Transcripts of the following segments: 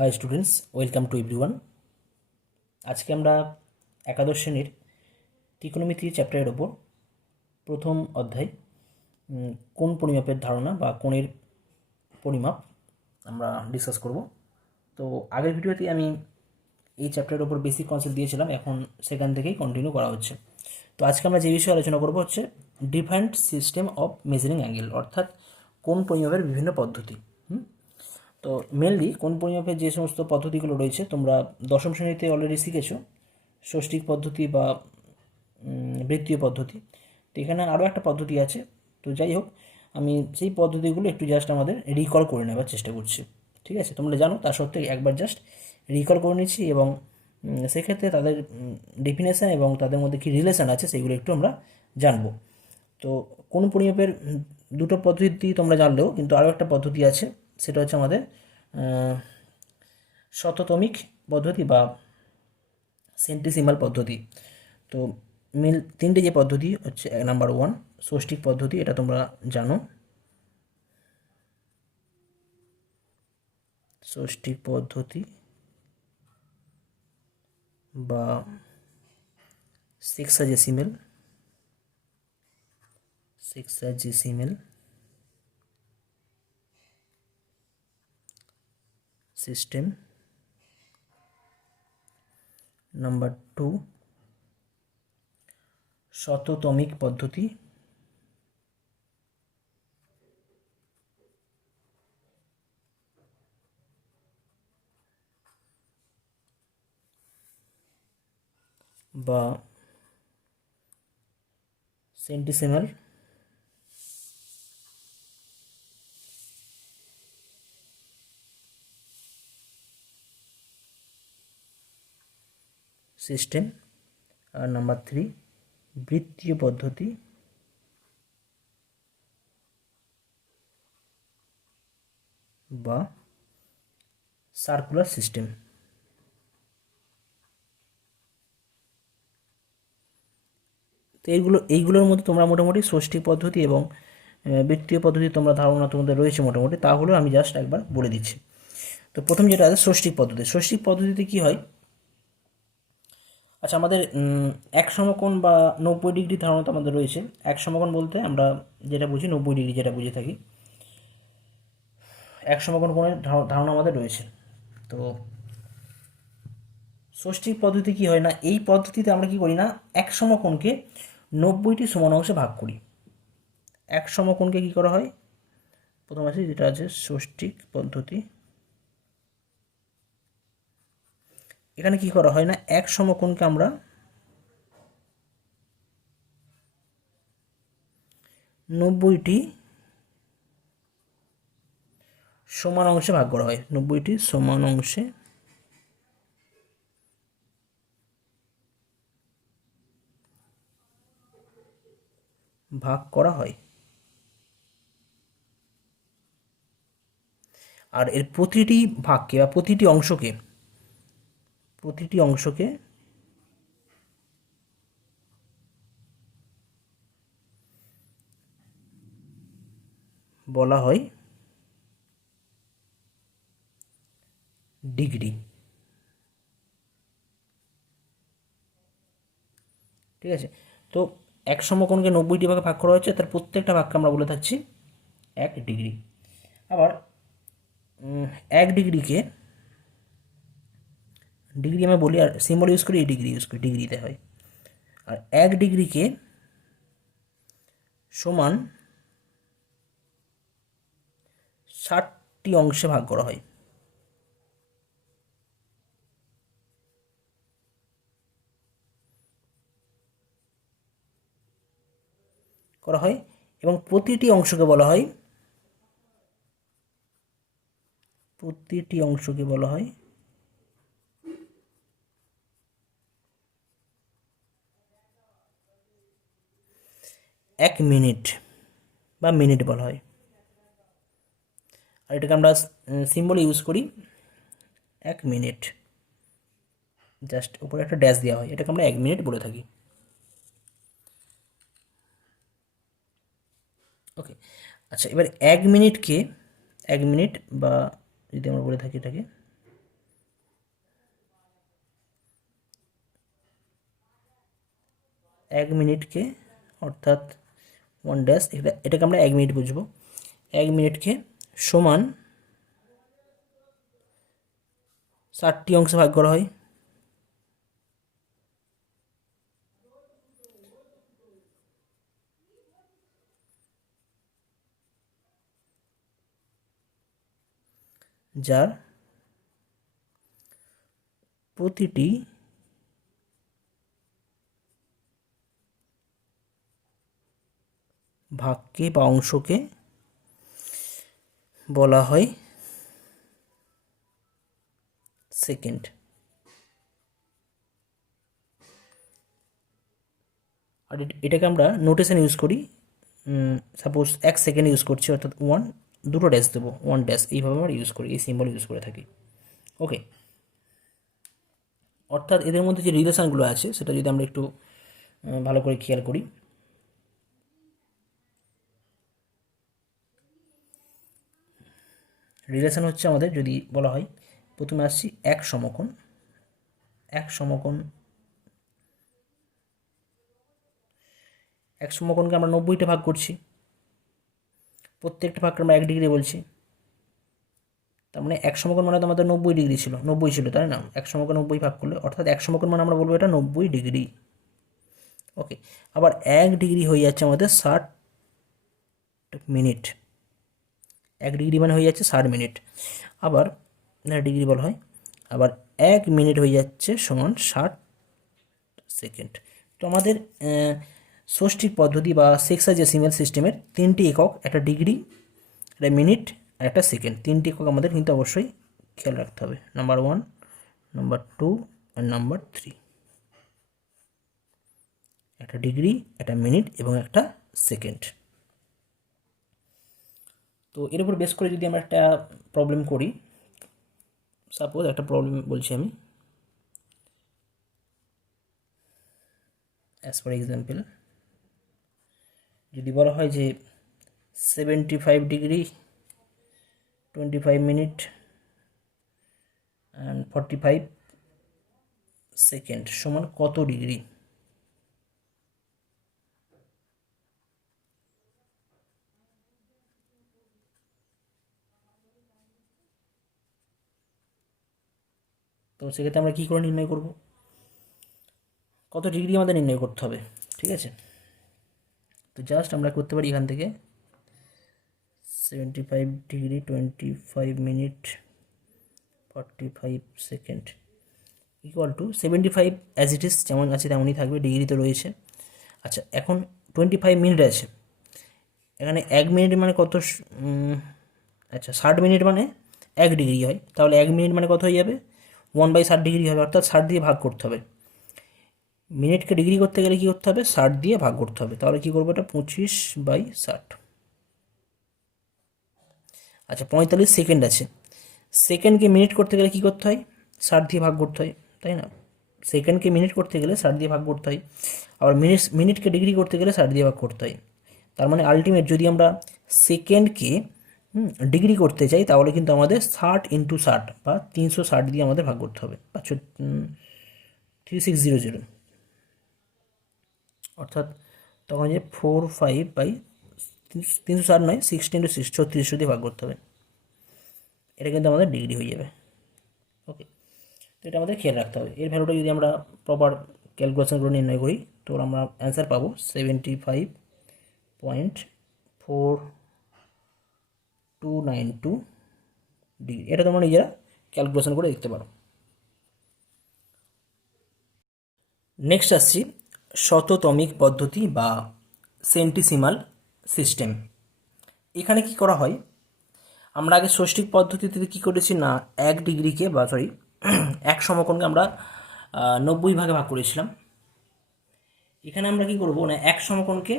High students, welcome to everyone. আজকে আমরা একাদশ শ্রেণীর ত্রিকোণমিতি চ্যাপ্টারের ওপর প্রথম অধ্যায় কোণ পরিমাপের ধারণা বা কোণের পরিমাপ আমরা ডিসকাস করব। তো আগের ভিডিওতে আমি এই চ্যাপ্টারের ওপর বেসিক কনসেপ্ট দিয়েছিলাম, এখন সেখান থেকেই কন্টিনিউ করা হচ্ছে। তো আজকে আমরা যে বিষয়ে আলোচনা করব হচ্ছে different system of measuring angle, অর্থাৎ কোণ পরিমাপের বিভিন্ন পদ্ধতি। তো মেনলি কোণ পরিমাপের যে সমস্ত পদ্ধতিগুলো রয়েছে তোমরা দশম শ্রেণীতে অলরেডি শিখেছো, ষষ্ঠিক পদ্ধতি বা বৃত্তীয় পদ্ধতি। তো এখানে আরও একটা পদ্ধতি আছে। তো যাই হোক, আমি সেই পদ্ধতিগুলো একটু জাস্ট আমাদের রিকল করে নেওয়ার চেষ্টা করছি। ঠিক আছে, তোমরা জানো, তা সত্ত্বেও একবার জাস্ট রিকল করে নিচ্ছি এবং সেক্ষেত্রে তাদের ডেফিনেশান এবং তাদের মধ্যে কী রিলেশান আছে সেগুলো একটু আমরা জানবো। তো কোণ পরিমাপের দুটো পদ্ধতি তোমরা জানলেও কিন্তু আরও একটা পদ্ধতি আছে, সেটা হচ্ছে আমাদের শততমিক পদ্ধতি বা সেন্টিসিমাল পদ্ধতি। তো তিনটে যে পদ্ধতি হচ্ছে, নাম্বার 1 ষষ্ঠিক পদ্ধতি, এটা তোমরা জানো। ষষ্ঠিক পদ্ধতি বা সেক্সাজেসিমেল সিস্টেম। নাম্বার 2 শততমিক পদ্ধতি বা সেন্টিসিমাল সিস্টেম। আর নাম্বার 3 বৃত্তীয় পদ্ধতি বা সার্কুলার সিস্টেম। তো এইগুলোর মধ্যে তোমরা মোটামুটি ষষ্ঠিক পদ্ধতি এবং বৃত্তীয় পদ্ধতি তোমরা ধারণা তোমাদের রয়েছে মোটামুটি, তাহলেও আমি জাস্ট একবার বলে দিচ্ছি। তো প্রথম যেটা আছে ষষ্ঠিক পদ্ধতি। ষষ্ঠিক পদ্ধতিতে কী হয়, আচ্ছা আমাদের এক সমকোণ বা 90 ডিগ্রি ধারণা তো আমাদের রয়েছে। এক সমকোণ বলতে আমরা যেটা বুঝি 90 ডিগ্রি, যেটা বুঝে থাকি, এক সমকোণ কোণের ধারণা আমাদের রয়েছে। তো ষষ্ঠিক পদ্ধতি কি হয় না, এই পদ্ধতিতে আমরা কি করি না, এক সমকোণকে 90টি সমান অংশে ভাগ করি। এক সমকোণকে কী করা হয়, প্রথম আছে যেটা আছে ষষ্ঠিক পদ্ধতি, এখানে কি করা হয় না, এক সমকোণকে আমরা 90টি সমান অংশে ভাগ করা হয়। 90টি সমান অংশে ভাগ করা হয়। আর এর প্রতিটি ভাগকে বা প্রতিটি অংশকে বলা হয় ডিগ্রি। ঠিক আছে, তো এক সমকোণকে 90টি ভাগে ভাগ করা হচ্ছে, তার প্রত্যেকটা ভাগকে আমরা বলে থাকছি 1 ডিগ্রি। আবার 1 ডিগ্রিকে ডিগ্রি আমি বলি, আর সিম্বল ইউজ করি, ডিগ্রি ইউজ করি, ডিগ্রিতে হয়। আর 1 ডিগ্রিকে সমান 60টি অংশে ভাগ করা হয়। এবং প্রতিটি অংশকে বলা হয় 1 মিনিট বা মিনিট বলা হয়। আর এটাকে আমরা সিম্বল ইউজ করি 1 মিনিট, জাস্ট উপরে একটা ড্যাশ দেওয়া হয়, এটাকে আমরা 1 মিনিট বলে থাকি। ওকে, আচ্ছা এবার 1 মিনিট বা যদি আমরা বলে থাকি এটাকে 1 মিনিটকে অর্থাৎ 1 ড্যাশ, এটাকে আমরা 1 মিনিট বুঝবো। 1 মিনিটকে সমান 60টি অংশে ভাগ করা হয়। যার প্রতিটি ভাগকে বা অংশকে বলা হয় সেকেন্ড। আর এটাকে আমরা নোটেশন ইউজ করি। সাপোজ 1 সেকেন্ড ইউজ করছি, অর্থাৎ 1, দুটো ড্যাশ দেবো, 1 ড্যাশ, এইভাবে আমরা ইউজ করি, এই সিম্বল ইউজ করে থাকি। ওকে, অর্থাৎ এদের মধ্যে যে রিলেশানগুলো আছে সেটা যদি আমরা একটু ভালো করে খেয়াল করি, রিলেশান হচ্ছে আমাদের, যদি বলা হয়, প্রথমে আসছি এক সমকোণ। এক সমকোণকে আমরা 90টা ভাগ করছি, প্রত্যেকটা ভাগকে আমরা 1 ডিগ্রি বলছি। তার মানে এক সমকোণ মানে তো আমাদের 90 ডিগ্রি ছিল, 90 ছিল, তাই না? এক সমকোণ 90 ভাগ করলে, অর্থাৎ এক সমকোণ মানে আমরা বলবো এটা 90 ডিগ্রি। ওকে, আবার 1 ডিগ্রি হয়ে যাচ্ছে আমাদের 60 মিনিট। 1 ডিগ্রি মানে হয়ে যাচ্ছে 60 মিনিট। আবার ডিগ্রি বলা হয়। আবার 1 মিনিট হয়ে যাচ্ছে সমান 60 সেকেন্ড। তো আমাদের ষষ্ঠীর পদ্ধতি বা সেক্সাজেসিমাল সিস্টেমের 3টি একক, একটা ডিগ্রি, একটা মিনিট আর একটা সেকেন্ড, 3টি একক আমাদের কিন্তু অবশ্যই খেয়াল রাখতে হবে। নাম্বার 1, নাম্বার 2 আর নাম্বার 3। একটা ডিগ্রি, একটা মিনিট এবং একটা সেকেন্ড। তো এর উপর বেস করে যদি আমরা একটা প্রবলেম করি, সাপোজ একটা প্রবলেম বলছি আমি, অ্যাজ ফর এক্সাম্পল, যদি বলা হয় যে 75 ডিগ্রি 25 মিনিট অ্যান্ড 45 সেকেন্ড সমান কত ডিগ্রি? তো সেক্ষেত্রে আমরা কী করে নির্ণয় করব? কত ডিগ্রি আমাদের নির্ণয় করতে হবে, ঠিক আছে? তো জাস্ট আমরা করতে পারি এখান থেকে 75 degree 25 minute 45 second equal to 75 as it is, যেমন আছে তেমনই থাকবে, ডিগ্রি তো রয়েছে। আচ্ছা, এখন 25 মিনিট আছে, এখানে 1 মিনিট মানে কত? আচ্ছা, 60 মিনিট মানে 1 ডিগ্রি হয়, তাহলে 1 মিনিট মানে কত হয়ে যাবে? 1/60 ডিগ্রি হবে, অর্থাৎ 60 দিয়ে ভাগ করতে হবে। মিনিটকে ডিগ্রি করতে গেলে কী করতে হবে? 60 দিয়ে ভাগ করতে হবে। তাহলে কী করবো? এটা 25/60। আচ্ছা, 45 সেকেন্ড আছে, সেকেন্ডকে মিনিট করতে গেলে কী করতে হয়? 60 দিয়ে ভাগ করতে হয়, তাই না? সেকেন্ডকে মিনিট করতে গেলে 60 দিয়ে ভাগ করতে হয়, আবার মিনিটকে ডিগ্রি করতে গেলে 60 দিয়ে ভাগ করতে হয়। তার মানে আলটিমেট যদি আমরা সেকেন্ডকে ডিগ্রি করতে চাই তাহলে কিন্তু আমাদের 60 × 60 বা 360 দিয়ে আমাদের ভাগ করতে হবে, বা 3600, অর্থাৎ তখন যে 45/360 নয়, 60 × 6 3600 দিয়ে ভাগ করতে হবে। এটা কিন্তু আমাদের ডিগ্রি হয়ে যাবে। ওকে, তো এটা আমাদের খেয়াল রাখতে হবে। এর ভ্যালুটা যদি আমরা প্রপার ক্যালকুলেশন করে নির্ণয় করি তো আমরা অ্যান্সার পাবো 75.4292 ডিগ্রি। এটা তোমরা নিজেরা ক্যালকুলেশন করে দেখতে পারো। নেক্সট আসছি শততমিক পদ্ধতি বা সেন্টিসিমাল সিস্টেম। এখানে কি করা হয়? আমরা আগে ষষ্ঠিক পদ্ধতিতে কী করেছি না, 1 ডিগ্রিকে বা সরি 1 সমকোণকে আমরা 90 ভাগে ভাগ করেছিলাম। এখানে আমরা কি করব না, 1 সমকোণকে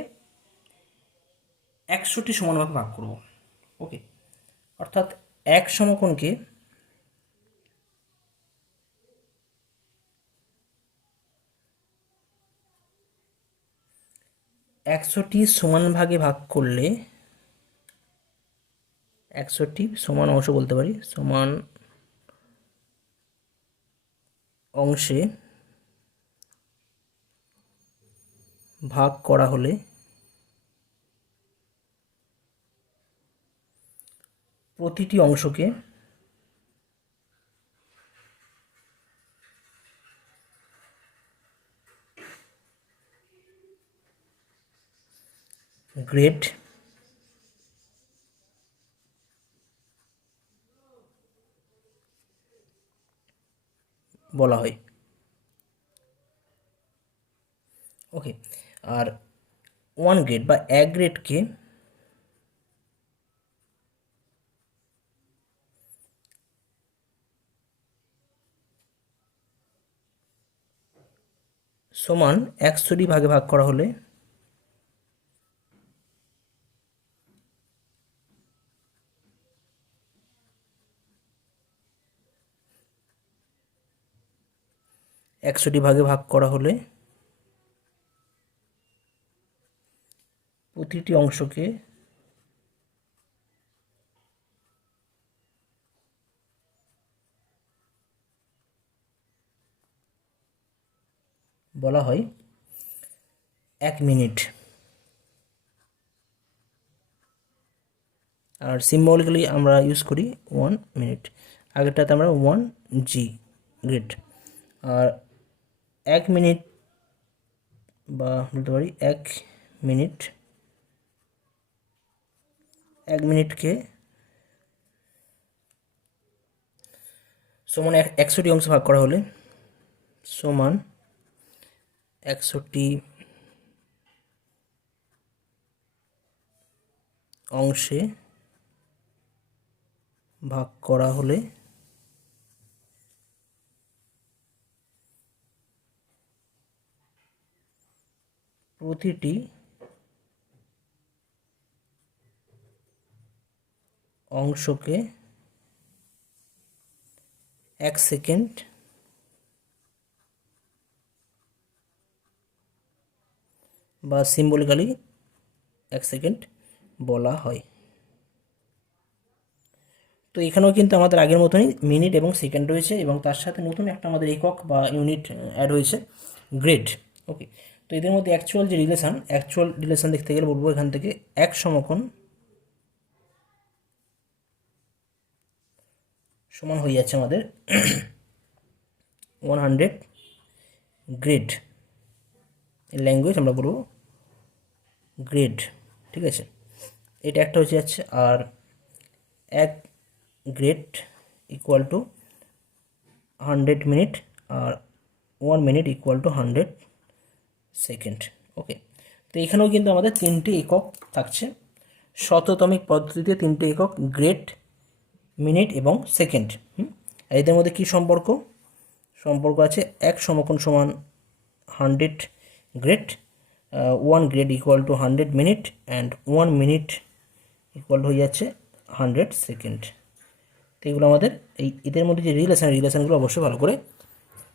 100টি সমান ভাগে ভাগ করব। ওকে, অর্থাৎ 1 সমকোণকে 100টি সমান ভাগে ভাগ করলে 100টি সমান অংশ বলতে পারি, সমান অংশে ভাগ করা হলে প্রতিটি অংশকে গ্রেড বলা হয়। ওকে, আর 1 গ্রেড বা 1 গ্রেডকে সমান 100টি ভাগে ভাগ করা হলে প্রতিটি অংশকে বলা হয় 1 মিনিট। আর সিম্বলিক্যালি আমরা ইউজ করি 1 মিনিট, আগেরটাতে আমরা 1 জি গ্রেড। আর 1 মিনিট বা বলতে পারি 1 মিনিট, 1 মিনিটকে সমান 100টি অংশে ভাগ করা হলে সমান 100টি অংশে ভাগ করা হলে প্রতিটি অংশকে 1 সেকেন্ড বা সিম্বলিক্যালি 1 সেকেন্ড বলা হয়। তো এখানেও কিন্তু আমাদের আগের মতনই মিনিট এবং সেকেন্ড রয়েছে, এবং তার সাথে নতুন একটা আমাদের একক বা ইউনিট অ্যাড হয়েছে, গ্রেড। ওকে, তো এদের মধ্যে অ্যাকচুয়াল রিলেশন দেখতে গেলে বলবো এখান থেকে 1 সমকোণ সমান হয়ে যাচ্ছে আমাদের 100 গ্রেড। ল্যাঙ্গুয়েজ আমরা বলবো গ্রেড, ঠিক আছে, এটা একটা হচ্ছে যাচ্ছে। আর 1 গ্রেড ইকুয়াল টু 100 মিনিট, আর 1 minute equal to 100 second. Okay, তো এখানেও কিন্তু আমাদের 3টে একক থাকছে, শততমিক পদ্ধতিতে 3টে একক, গ্রেড, মিনিট এবং সেকেন্ড। এদের মধ্যে কি সম্পর্ক আছে? 1 সমকোণ সমান 100 grade, 1 grade equal to 100 minute, and 1 minute equal হয়ে যাচ্ছে 100 সেকেন্ড। তো এগুলো আমাদের এদের মধ্যে যে রিলেশনগুলো অবশ্যই ভালো করে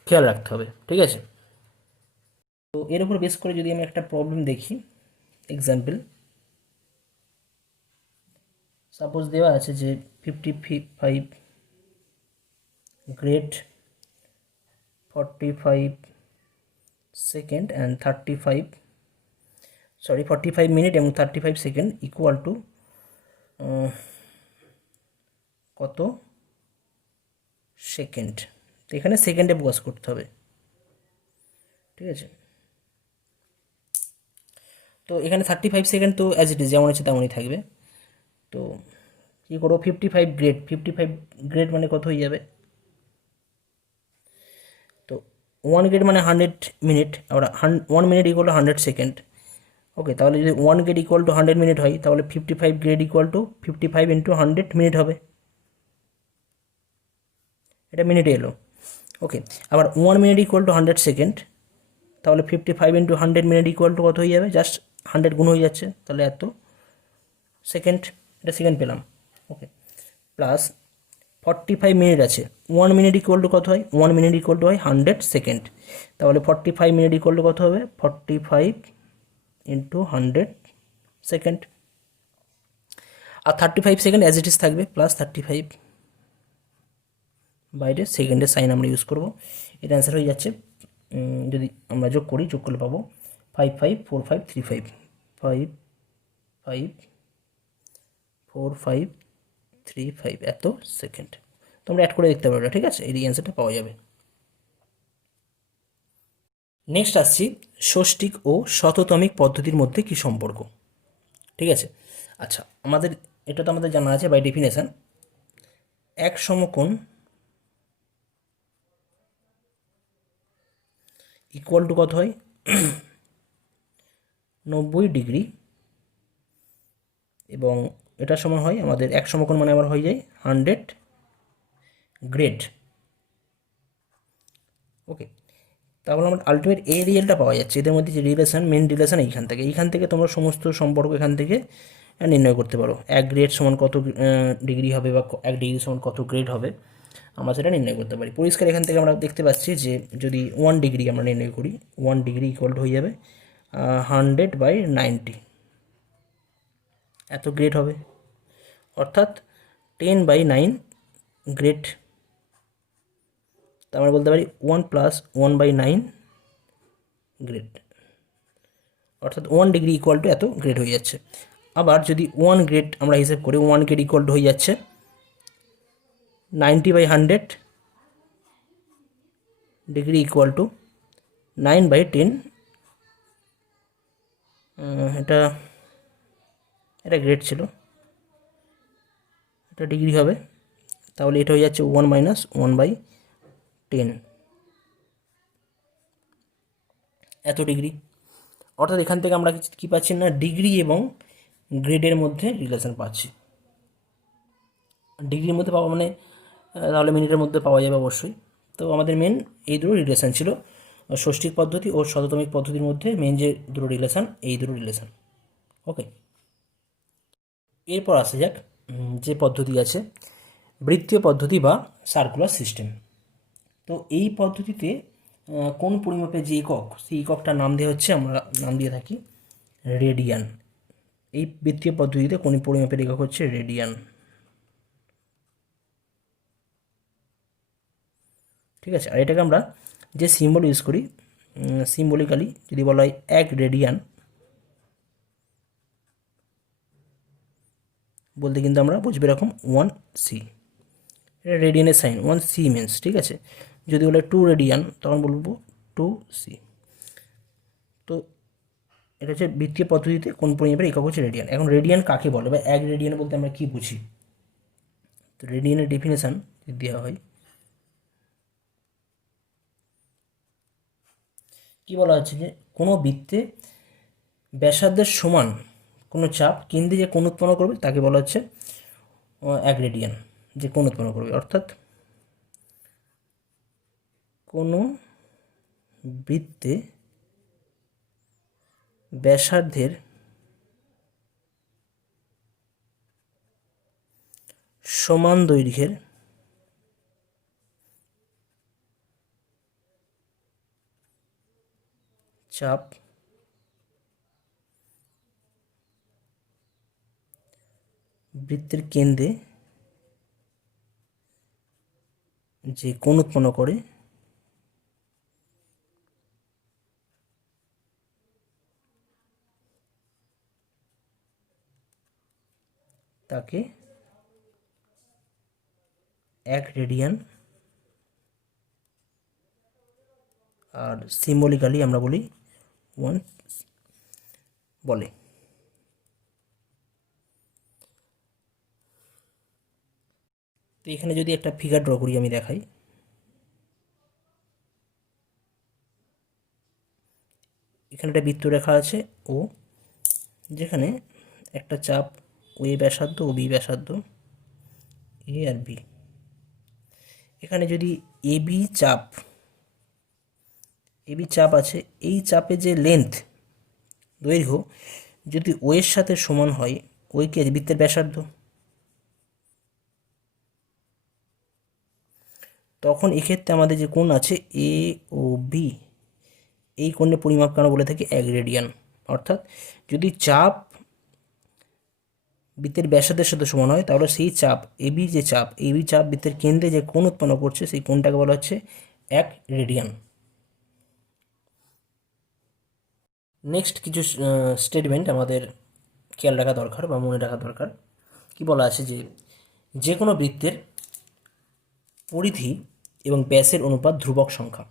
খেয়াল রাখতে হবে, ঠিক আছে। তো এর উপর বেস করে যদি আমি একটা প্রবলেম দেখি, এক্সাম্পল, সাপোজ দেওয়া আছে যে 55 গ্রেড, 45 সেকেন্ড অ্যান্ড 45 মিনিট এবং 35 সেকেন্ড ইকুয়াল টু কত সেকেন্ড। তো এখানে সেকেন্ডে ফোকাস করতে হবে, ঠিক আছে। তো এখানে 35 সেকেন্ড তো অ্যাজ ইট ইজ যেমন আছে তেমনই থাকবে। তো কী করবো, 55 গ্রেড মানে কত হয়ে যাবে? তো 1 গ্রেড মানে 100 মিনিট, আবার 1 মিনিট ইকুয়াল টু 100 সেকেন্ড। ওকে, তাহলে যদি 1 গ্রেড ইকুয়াল টু 100 মিনিট হয়, তাহলে 55 grade equal two 55 into 100 minute হবে, এটা মিনিটে এলো। ওকে, আবার 1 মিনিট ইকুয়াল টু 100 সেকেন্ড, তাহলে 55 ইন্টু 100 মিনিট ইকুয়াল টু কত হয়ে যাবে? জাস্ট 100 গুণ হয়ে যাচ্ছে, তাহলে এত সেকেন্ড, এটা সেকেন্ড পেলাম। ওকে, প্লাস 45 মিনিট আছে, 1 মিনিট ইকুয়াল টু কত হয়? 1 মিনিট ইকুয়াল টু হয় 100 সেকেন্ড, তাহলে 45 মিনিট ইকুয়াল টু কত হবে? 45 ইন্টু 100 সেকেন্ড। আর 35 সেকেন্ড অ্যাজ ইট ইজ থাকবে, প্লাস 35 বাইরে সেকেন্ডের সাইন আমরা ইউজ করব। এটা অ্যান্সার হয়ে যাচ্ছে, যদি আমরা যোগ করলে পাবো 55453 55453 এত সেকেন্ড। তোমরা অ্যাড করে দেখতে পারো, ঠিক আছে, এই অ্যান্সারটা পাওয়া যাবে। নেক্সট আসছি ষষ্ঠিক ও শততমিক পদ্ধতির মধ্যে কি সম্পর্ক, ঠিক আছে। আচ্ছা, আমাদের এটা তো আমাদের জানা আছে বাই ডেফিনেশন। এক সমকোণ ইকুয়াল টু কত হয় 90 ডিগ্রি, এবং এটার সমান হয় আমাদের এক সমকোণ মানে আবার হয়ে যায় 100 গ্রেড। ওকে, তাহলে আমার আলটিমেট এই রিয়েলটা পাওয়া যাচ্ছে। এদের মধ্যে যে রিলেশন, মেন রিলেশন এইখান থেকে তোমরা সমস্ত সম্পর্ক এখান থেকে নির্ণয় করতে পারো। 1 গ্রেড সমান কত ডিগ্রি হবে, বা 1 ডিগ্রি সমান কত গ্রেড হবে, আমরা সেটা নির্ণয় করতে পারি। পরিষ্কার এখান থেকে আমরা দেখতে পাচ্ছি যে যদি 1 ডিগ্রি আমরা নির্ণয় করি, 1 ডিগ্রি ইকুয়াল হয়ে যাবে 100/90, এত গ্রেড হবে, অর্থাৎ 10/9 গ্রেড। তা আমরা বলতে পারি 1 + 1/9 গ্রেড, অর্থাৎ 1 ডিগ্রি ইকুয়াল টু এত গ্রেড হয়ে যাচ্ছে। আবার যদি 1 গ্রেড আমরা হিসেব করি, 1 গ্রেড ইকুয়াল টু হয়ে যাচ্ছে 90/100 ডিগ্রি ইকুয়াল টু 9/10। এটা এটা গ্রেড ছিল, এটা ডিগ্রি হবে, তাহলে এটা হয়ে যাচ্ছে 1 - 1/10 এত ডিগ্রি। অর্থাৎ এখান থেকে আমরা কী পাচ্ছি না, ডিগ্রি এবং গ্রেডের মধ্যে রিলেশন পাচ্ছি। ডিগ্রির মধ্যে পাওয়া মানে তাহলে মিনিটের মধ্যে পাওয়া যাবে অবশ্যই। তো আমাদের মেন এই দুটো রিলেশন ছিল, ষষ্ঠিক পদ্ধতি ও শততমিক পদ্ধতির মধ্যে মেন যে দুটো রিলেশন, এই দুটো রিলেশন। ওকে, এরপর আসা যাক যে পদ্ধতি আছে বৃত্তীয় পদ্ধতি বা সার্কুলার সিস্টেম। তো এই পদ্ধতিতে কোন পরিমাপের যে একক, সেই এককটার নাম দেওয়া হচ্ছে, আমরা নাম দিয়ে থাকি রেডিয়ান। এই বৃত্তীয় পদ্ধতিতে কোন পরিমাপের একক হচ্ছে রেডিয়ান, ঠিক আছে। আর এটাকে আমরা যে সিম্বল ইউজ করি, সিম্বলিক্যালি যদি বলা হয় 1 রেডিয়ান বলতে কিন্তু আমরা বুঝবো এরকম 1c, এটা রেডিয়ানের সাইন, 1c মিনস, ঠিক আছে। যদি বলে 2 রেডিয়ান তখন বলবো 2c। তো এটা হচ্ছে বৃত্তীয় পদ্ধতিতে কোন পরিমাপের একক হচ্ছে রেডিয়ান। এখন রেডিয়ান কাকে বলে, বা 1 রেডিয়ান বলতে আমরা কী বুঝি? তো রেডিয়ানের ডেফিনেশান দেওয়া হয়, কি বলা হচ্ছে যে কোনো বৃত্তে ব্যাসার্ধের সমান কোনো চাপ কেন্দ্রে যে কোণ উৎপন্ন করবে তাকে বলা হচ্ছে 1 রেডিয়ান, যে কোণ উৎপন্ন করবে। অর্থাৎ কোনো বৃত্তে ব্যাসার্ধের সমান দৈর্ঘ্যের চাপ বৃত্তের কেন্দ্রে যে কোণ উৎপন্ন করে তাকে 1 রেডিয়ান, আর সিম্বলিক্যালি আমরা বলি 1 বলে। তো এখানে যদি একটা ফিগার ড্র করি, আমি দেখাই। এখানে একটা বৃত্তরেখা আছে ও, যেখানে একটা চাপ ও এ ব্যাসার্ধ ও বি ব্যাসার্ধ, এ আর বি। এখানে যদি এবি চাপ আছে, এই চাপে যে লেন্থ, দৈর্ঘ্য যদি ও এর সাথে সমান হয়, ওই কি আছে বৃত্তের ব্যাসার্ধ, তখন এক্ষেত্রে আমাদের যে কোণ আছে এ ও বি, এই কোণের পরিমাপকে আমরা বলে থাকি 1 রেডিয়ান। অর্থাৎ যদি চাপ বৃত্তের ব্যাসার্ধের সাথে সমান হয়, তাহলে সেই চাপ এবি চাপ বৃত্তের কেন্দ্রে যে কোণ উৎপন্ন করছে, সেই কোণটাকে বলা হচ্ছে 1 রেডিয়ান। নেক্সট কিছু স্টেটমেন্ট আমাদের খেয়াল রাখা দরকার বা মনে রাখা দরকার। কি বলা আছে যে যে কোনো বৃত্তের পরিধি এবং ব্যাসের অনুপাত ধ্রুবক সংখ্যা।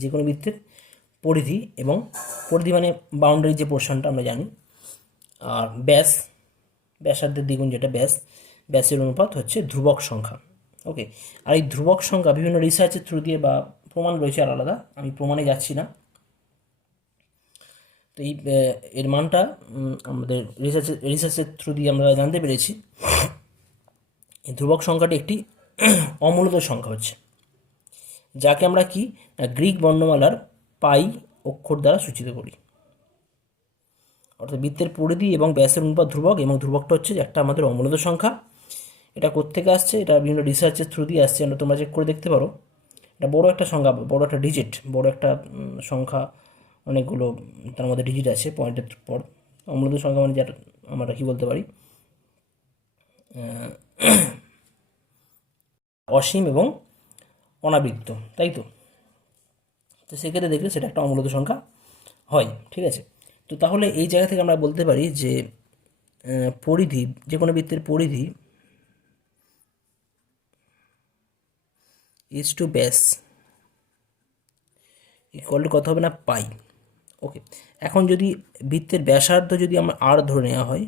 যে কোনো বৃত্তের পরিধি এবং পরিধি মানে বাউন্ডারি যে পোর্শনটা আমরা জানি, আর ব্যাসার্ধের দ্বিগুণ যেটা ব্যাসের অনুপাত হচ্ছে ধ্রুবক সংখ্যা। ওকে, আর এই ধ্রুবক সংখ্যা বিভিন্ন রিসার্চের থ্রু দিয়ে বা প্রমাণ রয়েছে আলাদা, আমি প্রমাণে যাচ্ছি না। তো এই এর মানটা আমাদের রিসার্চের থ্রু দিয়ে আমরা জানতে পেরেছি এই ধ্রুবক সংখ্যাটি একটি অমূলত সংখ্যা হচ্ছে, যাকে আমরা কি গ্রিক বর্ণমালার পাই অক্ষর দ্বারা সূচিত করি। অর্থাৎ বৃত্তের পরিধি এবং ব্যাসের অনুপাত ধ্রুবক, এবং ধ্রুবকটা হচ্ছে একটা আমাদের অমূলত সংখ্যা। এটা কোত্থেকে আসছে? এটা বিভিন্ন রিসার্চের থ্রু দিয়ে আসছে, তোমরা চেক করে দেখতে পারো। এটা বড় একটা সংখ্যা, বড় একটা ডিজিট, বড় একটা সংখ্যা, অনেকগুলো তার মধ্যে ডিজিট আছে পয়েন্টের পর। অমূলত সংখ্যা মানে যেটা আমরা কি বলতে পারি, অসীম এবং অনাবৃত্ত, তাই তো? তো সেক্ষেত্রে দেখলে সেটা একটা অমূলত সংখ্যা হয়, ঠিক আছে? তো তাহলে এই জায়গা থেকে আমরা বলতে পারি যে পরিধি, যে কোনো বৃত্তের পরিধি ইজ টু ব্যাস ইকুয়াল টু কত হবে না, পাই। ওকে, এখন যদি বৃত্তের ব্যাসার্ধ যদি আমরা আর ধরে নেওয়া হয়,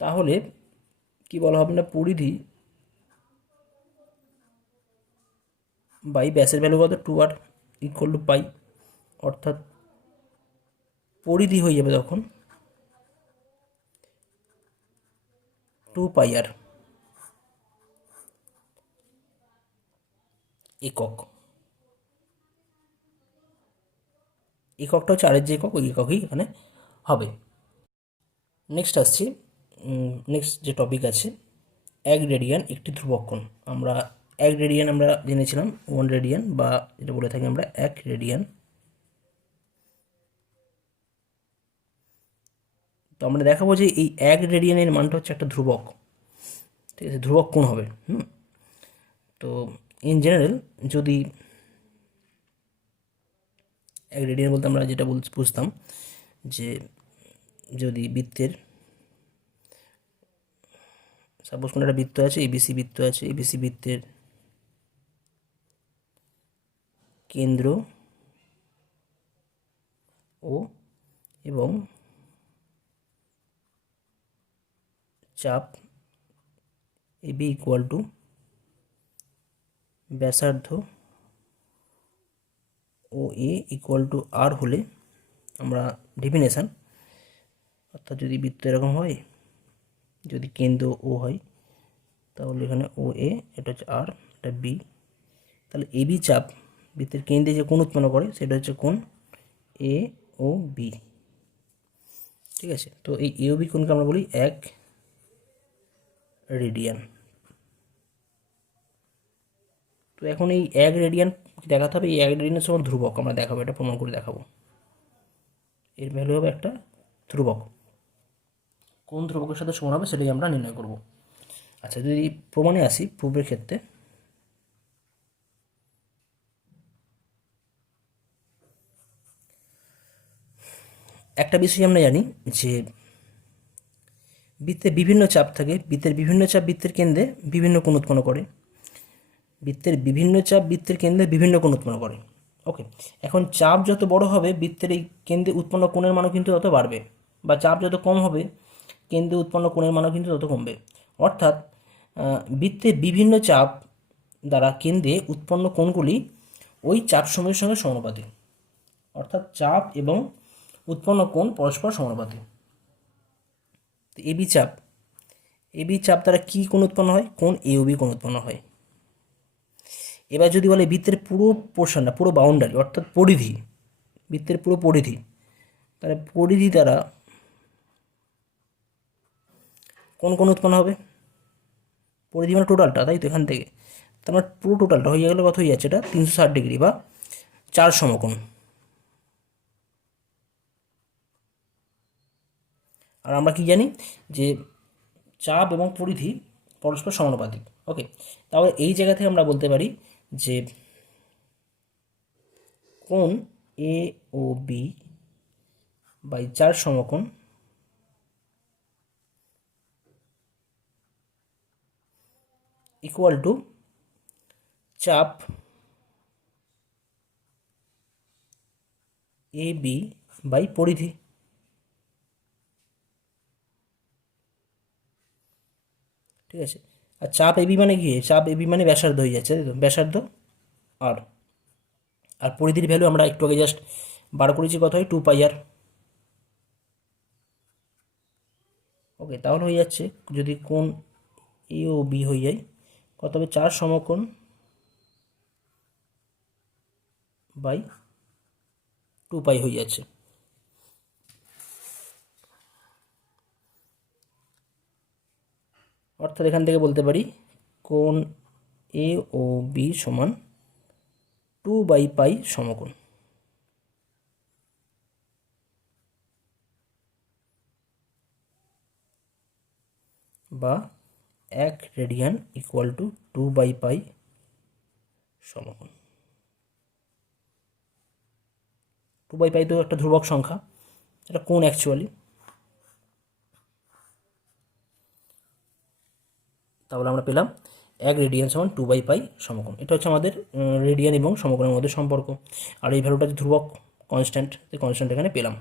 তাহলে কি বলা হবে না, পরিধি বাই ব্যাসের ভ্যালু কত, 2r ইকুয়াল টু পাই। অর্থাৎ পরিধি হয়ে যাবে তখন 2πr একক। এককটা হচ্ছে আরের যে একক, ওই এককই এখানে হবে। নেক্সট আসছি, নেক্সট যে টপিক আছে, 1 রেডিয়ান একটি ধ্রুবক কোণ। আমরা 1 রেডিয়ান আমরা জেনেছিলাম 1 রেডিয়ান, বা যেটা বলে থাকি আমরা 1 রেডিয়ান। তো আমরা দেখাবো যে এই 1 রেডিয়ানের মানটা হচ্ছে একটা ধ্রুবক, ঠিক আছে? ধ্রুবক কোণ হবে। তো ইন জেনারেল যদি 1 রেডিয়ান বলতে আমরা যেটা বুঝতাম যে যদি বৃত্তের, সাপোজ কোনো একটা বৃত্ত আছে, এবিসি বৃত্ত আছে, এবিসি বৃত্তের কেন্দ্র ও এবং চাপ এবি ইকুয়াল টু ব্যাসার্ধ ও এ ইকুয়াল টু আর হলে আমরা ডেফিনেশান, অর্থাৎ যদি বৃত্ত এরকম হয়, যদি কেন্দ্র ও হয়, তাহলে এখানে ও এ, এটা হচ্ছে আর, এটা বি, তাহলে এবি চাপ বৃত্তের কেন্দ্রে যে কোণ উৎপন্ন করে সেটা হচ্ছে কোণ এ ও বি, ঠিক আছে? তো এই এ ও বি কোণকে আমরা বলি 1 রেডিয়ান। তো এখন এই 1 রেডিয়ান দেখাতে হবে, এই 1 রেডিয়ানের সমান ধ্রুবক আমরা দেখাবো, এটা প্রমাণ করে দেখাবো। এর ভ্যালু হবে একটা ধ্রুবক, কোন ধ্রুবকের সাথে সমান হবে সেটাই আমরা নির্ণয় করব। আচ্ছা, যদি প্রমাণে আসি, প্রুফের ক্ষেত্রে একটা বিষয় আমরা জানি যে বৃত্তে বিভিন্ন চাপ থাকে, বৃত্তের বিভিন্ন চাপ বৃত্তের কেন্দ্রে বিভিন্ন কোণ উৎপন্ন করে, বৃত্তের বিভিন্ন চাপ বৃত্তের কেন্দ্রে বিভিন্ন কোণ উৎপন্ন করে। ওকে, এখন চাপ যত বড় হবে বৃত্তের এই কেন্দ্রে উৎপন্ন কোণের মানও কিন্তু তত বাড়বে, বা চাপ যত কম হবে কেন্দ্রে উৎপন্ন কোণের মানও কিন্তু তত কমবে। অর্থাৎ বৃত্তের বিভিন্ন চাপ দ্বারা কেন্দ্রে উৎপন্ন কোণগুলি ওই চাপ সময়ের সঙ্গে সমানুপাতিক। অর্থাৎ চাপ এবং উৎপন্ন কোণ পরস্পর সমানুপাতি। এবি চাপ দ্বারা কী কোণ উৎপন্ন হয়? কোণ এ ও বি কোণ উৎপন্ন হয়। এবার যদি বলে বৃত্তের পুরো পোর্শনটা, পুরো বাউন্ডারি অর্থাৎ পরিধি, বৃত্তের পুরো পরিধি, তাহলে পরিধি দ্বারা কোন কোণ উৎপন্ন হবে? পরিধি মানে টোটালটা, তাই তো? এখান থেকে তার মানে পুরো টোটালটা হয়ে গেলে কত হয়ে যাচ্ছে, এটা 360 ডিগ্রি বা 4 সমকোণ। আর আমরা কি জানি যে চাপ এবং পরিধি পরস্পর সমানুপাতিক। ওকে, তাহলে এই জায়গা থেকে আমরা বলতে পারি যে কোণ এ ও বি বাই যার সমকোণ ইকুয়াল টু চাপ এ বি বাই পরিধি। ঠিক আছে, আর চাপ এবি মানে কি? চাপ এবি মানে ব্যাসার্ধ হয়ে যাচ্ছে, তাই তো? ব্যাসার্ধ আর আর পরিধির ভ্যালু আমরা একটু আগে জাস্ট বার করেছি, কত হয়? 2πr। ওকে, তাহলে হয়ে যাচ্ছে যদি কোণ এ ও বি হয়ে যায় কত হবে? 4 সমকোণ বাই 2π হয়ে যাচ্ছে। অর্থাৎ এখান থেকে বলতে পারি কোণ এ ও বি সমান 2/π সমকোণ, বা 1 রেডিয়ান ইকুয়াল টু 2/π সমকোণ। 2/π তো একটা ধ্রুবক সংখ্যা, এটা কোণ অ্যাকচুয়ালি। তাহলে আমরা পেলাম 1 রেডিয়ান সমান 2/π সমকোণ। এটা হচ্ছে আমাদের রেডিয়ান এবং সমকোণের মধ্যে সম্পর্ক। আর এই ভ্যালুটা ধ্রুবক, কনস্ট্যান্ট, কনস্ট্যান্ট এখানে পেলাম।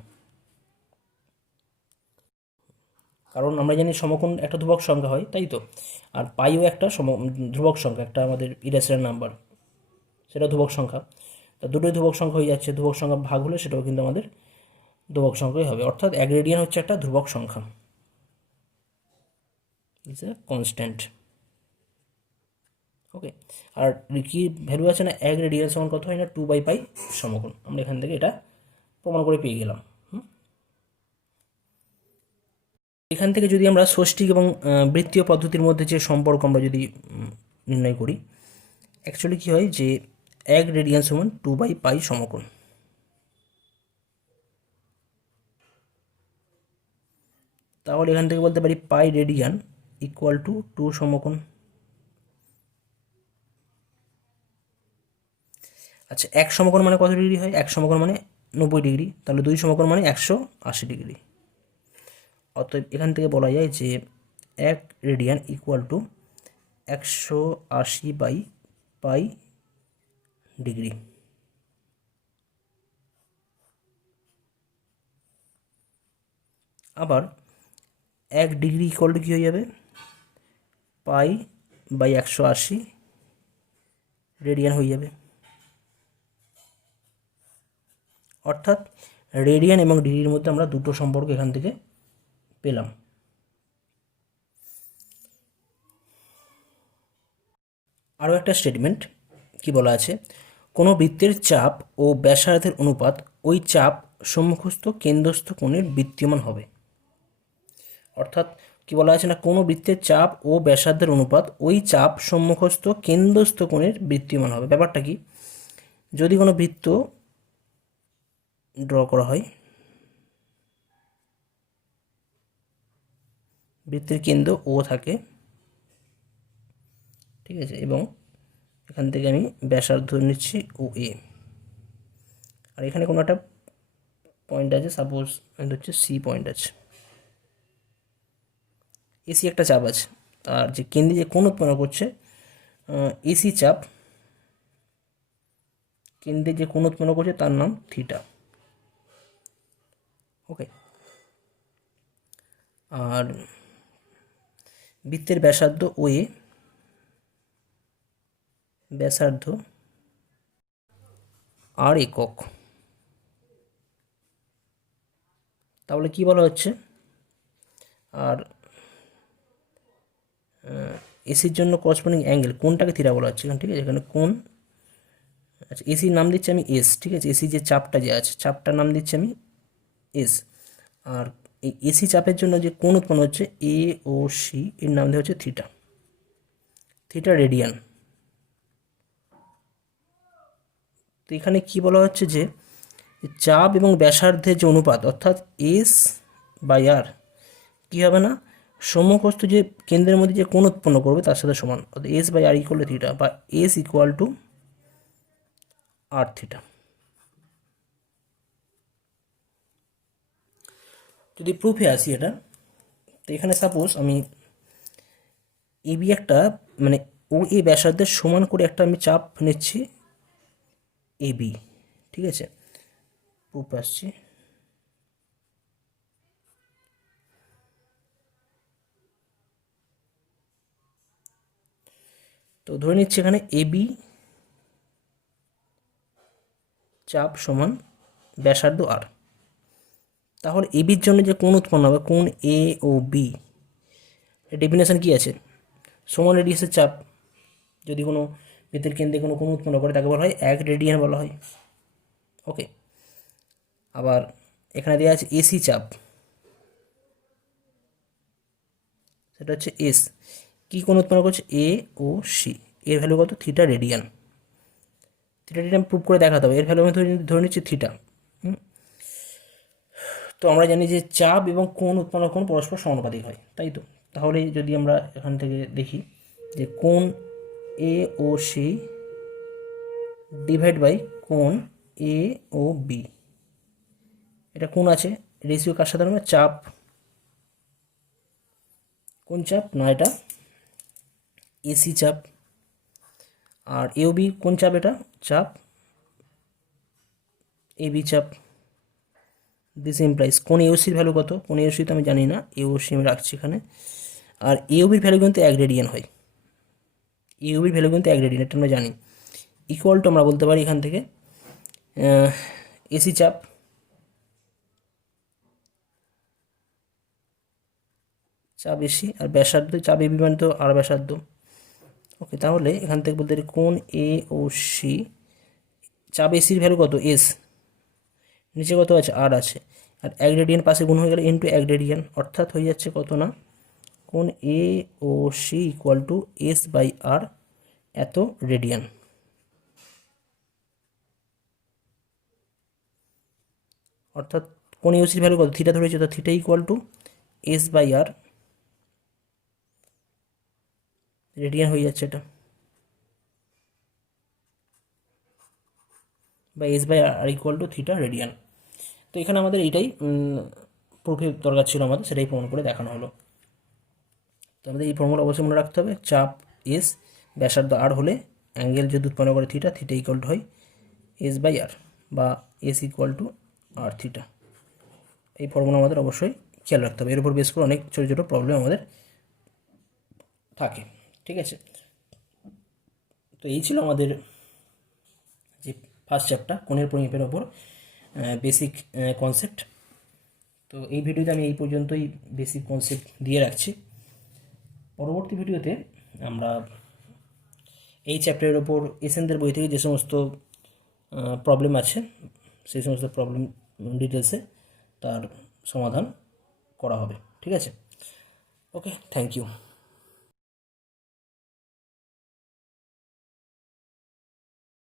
কারণ আমরা জানি সমকোণ একটা ধ্রুবক সংখ্যা হয়, তাই তো? আর পাইও একটা ধ্রুবক সংখ্যা, একটা আমাদের ইরেশনাল নাম্বার, সেটা ধ্রুবক সংখ্যা। তা দুটোই ধ্রুবক সংখ্যা হয়ে যাচ্ছে, ধ্রুবক সংখ্যা ভাগ হলে সেটাও কিন্তু আমাদের ধ্রুবক সংখ্যাই হবে। অর্থাৎ 1 রেডিয়ান হচ্ছে একটা ধ্রুবক সংখ্যা, ইজ এ কনস্ট্যান্ট। ওকে, আর কি ভ্যালু আছে না? 1 রেডিয়ান সমান কত হয় না? 2/π সমকোণ। আমরা এখান থেকে এটা প্রমাণ করে পেয়ে গেলাম। এখান থেকে যদি আমরা ষষ্ঠিক এবং বৃত্তীয় পদ্ধতির মধ্যে যে সম্পর্ক আমরা যদি নির্ণয় করি, অ্যাকচুয়ালি কী হয় যে 1 রেডিয়ান সমান 2/π সমকোণ। তাহলে এখান থেকে বলতে পারি পাই রেডিয়ান ইকুয়াল টু 2 সমকোণ। আচ্ছা, 1 সমকোণ মানে কত ডিগ্রি হয়? 1 সমকোণ মানে 90 ডিগ্রি। তাহলে 2 সমকোণ মানে 180 ডিগ্রি। অতএব এখান থেকে বলা যায় যে 1 রেডিয়ান ইকুয়াল টু 180/π ডিগ্রি। আবার 1 ডিগ্রি ইকুয়াল টু কী হয়ে যাবে? π/180 রেডিয়ান হয়ে যাবে। অর্থাৎ রেডিয়ান এবং ডিগ্রির মধ্যে আমরা দুটো সম্পর্ক এখান থেকে পেলাম। আরও একটা স্টেটমেন্ট কি বলা আছে? কোনো বৃত্তের চাপ ও ব্যাসার্ধের অনুপাত ওই চাপ সম্মুখস্থ কেন্দ্রস্থ কোণের বৃত্তীয়মান হবে। অর্থাৎ কি বলা আছে না? কোনো বৃত্তের চাপ ও ব্যাসার্ধের অনুপাত ওই চাপ সম্মুখস্থ কেন্দ্রস্থ কোণের বৃত্তীয়মান হবে। ব্যাপারটা কি? যদি কোনো বৃত্ত ড্র করা হয়, বৃত্তের কেন্দ্র ও থাকে, ঠিক আছে, এবং এখান থেকে আমি ব্যাসার্ধ নিচ্ছি ও এ, আর এখানে কোনো একটা পয়েন্ট আছে, সাপোজ হচ্ছে সি পয়েন্ট আছে, এসি একটা চাপ আছে, আর যে কেন্দ্রে যে কোণ উৎপন্ন করছে এসি চাপ, কেন্দ্রে যে কোণ উৎপন্ন করছে তার নাম থিটা। ওকে, আর বৃত্তের ব্যাসার্ধ ও এ, ব্যাসার্ধ আর একক। তাহলে কি বলা হচ্ছে? আর এসির জন্য করসপন্ডিং অ্যাঙ্গেল কোনটাকে থিটা বলা হচ্ছে এখানে, ঠিক আছে? এখানে কোণ, আচ্ছা, এসির নাম দিচ্ছি আমি এস, ঠিক আছে? এসি যে চাপটা যে আছে, চাপটার নাম দিচ্ছি আমি এস। আর এই এসি চাপের জন্য যে কোণ উৎপন্ন হচ্ছে এ ও সি, এর নাম দেওয়া হচ্ছে থিটা, থিটা রেডিয়ান। তো এখানে কি বলা হচ্ছে যে চাপ এবং ব্যাসার্ধের যে অনুপাত, অর্থাৎ এস বাই আর কী হবে না? সমকোণ যে কেন্দ্রের মধ্যে যে কোণ উৎপন্ন করবে তার সাথে সমান, অর্থাৎ S by R equal to theta, বা S equal to R theta. যদি প্রুফে আসি এটা, তো এখানে সাপোজ আমি এবি একটা মানে ও এ ব্যাসার্ধের সমান করে একটা আমি চাপ নিচ্ছি এবি, ঠিক আছে। প্রুফ আসছি, তো ধরে নিচ্ছি এখানে এবি চাপ সমান ব্যাসার্ধ আর। তাহলে এবির জন্য যে কোণ উৎপন্ন হবে, কোণ এ ও বি, ডেফিনেশন কি আছে? সমান রেডিয়াসের চাপ যদি কোনো বৃত্তের কেন্দ্রে কোনো কোণ উৎপন্ন করে তাকে বলা হয় 1 রেডিয়ান বলা হয়। ওকে, আবার এখানে দেওয়া আছে এসি চাপ, সেটা হচ্ছে এস। কী কোণ উৎপন্ন করছে? এ ও সি, এর ভ্যালু কত? Theta radian. Theta radian prove করে দেখাতে হবে। এর ভ্যালু আমি ধরে নিচ্ছি থিটা। তো আমরা জানি যে চাপ এবং কোণ উৎপন্ন কোণ পরস্পর সমানুপাতিক হয়, তাই তো। তাহলে যদি আমরা এখান থেকে দেখি যে কোণ A O C divide by কোণ এ ও বি, এটা কোণ আছে, রেশিও কার সাথে হবে? চাপ। কোন চাপ? না, এটা এসি চাপ। আর এ ও বি কোন চাপ? এটা চাপ এ বি চাপ। দিস ইমপ্লাইজ কোন এওসির ভ্যালু কত? কোন এওসি তো আমি জানি না, এওসি আমি রাখছি এখানে। আর এওবির ভ্যালু কিন্তু 1 রেডিয়ান হয়, এওবির ভ্যালু কিন্তু 1 রেডিয়ান, এটা আমরা জানি। ইকুয়াল টু আমরা বলতে পারি এখান থেকে এসি চাপ চাপ এসি আর ব্যাসার্ধ চাপ এবি মানে তো আর ব্যাসার্ধ। ওকে, তাহলে এখান থেকে বলতে পারি কোণ এ ও সি, চাপ এসির ভ্যালু কত? এস, নিচে কত আছে? আর আছে, আর 1 রেডিয়ান পাশে গুণ হয়ে গেলে ইন্টু 1 রেডিয়ান, অর্থাৎ হয়ে যাচ্ছে কত না, কোণ A O C equal to S by R এত রেডিয়ান। অর্থাৎ কোণ এওসির ভ্যালু কত? থিটা ধরেছে, তো theta equal to S by R radian হয়ে যাচ্ছে এটা, বা S by R equal to theta radian. তো এখানে আমাদের এইটাই প্রুফের দরকার ছিল আমাদের, সেটাই প্রমাণ করে দেখানো হলো। তো আমাদের এই ফর্মুলা অবশ্যই মনে রাখতে হবে, চাপ এস ব্যাসার্ধ আর হলে অ্যাঙ্গেল যদি উৎপন্ন করে থিটা, থিটা ইকুয়াল টু হয় এস বাই আর, বা S equal to R theta. এই ফর্মুলা আমাদের অবশ্যই খেয়াল রাখতে হবে। এর উপর বেস করে অনেক ছোটো ছোটো প্রবলেম আমাদের থাকে, ঠিক আছে। তো এই ছিল আমাদের যে ফার্স্ট চ্যাপ্টার, কোণের পরিমাপের ওপর বেসিক কনসেপ্ট। তো এই ভিডিওতে আমি এই পর্যন্তই বেসিক কনসেপ্ট দিয়ে রাখছি। পরবর্তী ভিডিওতে আমরা এই চ্যাপ্টারের ওপর এসএনদের বই থেকে যে সমস্ত প্রবলেম আছে, সেই সমস্ত প্রবলেম ডিটেলসে তার সমাধান করা হবে, ঠিক আছে। ওকে, থ্যাংক ইউ।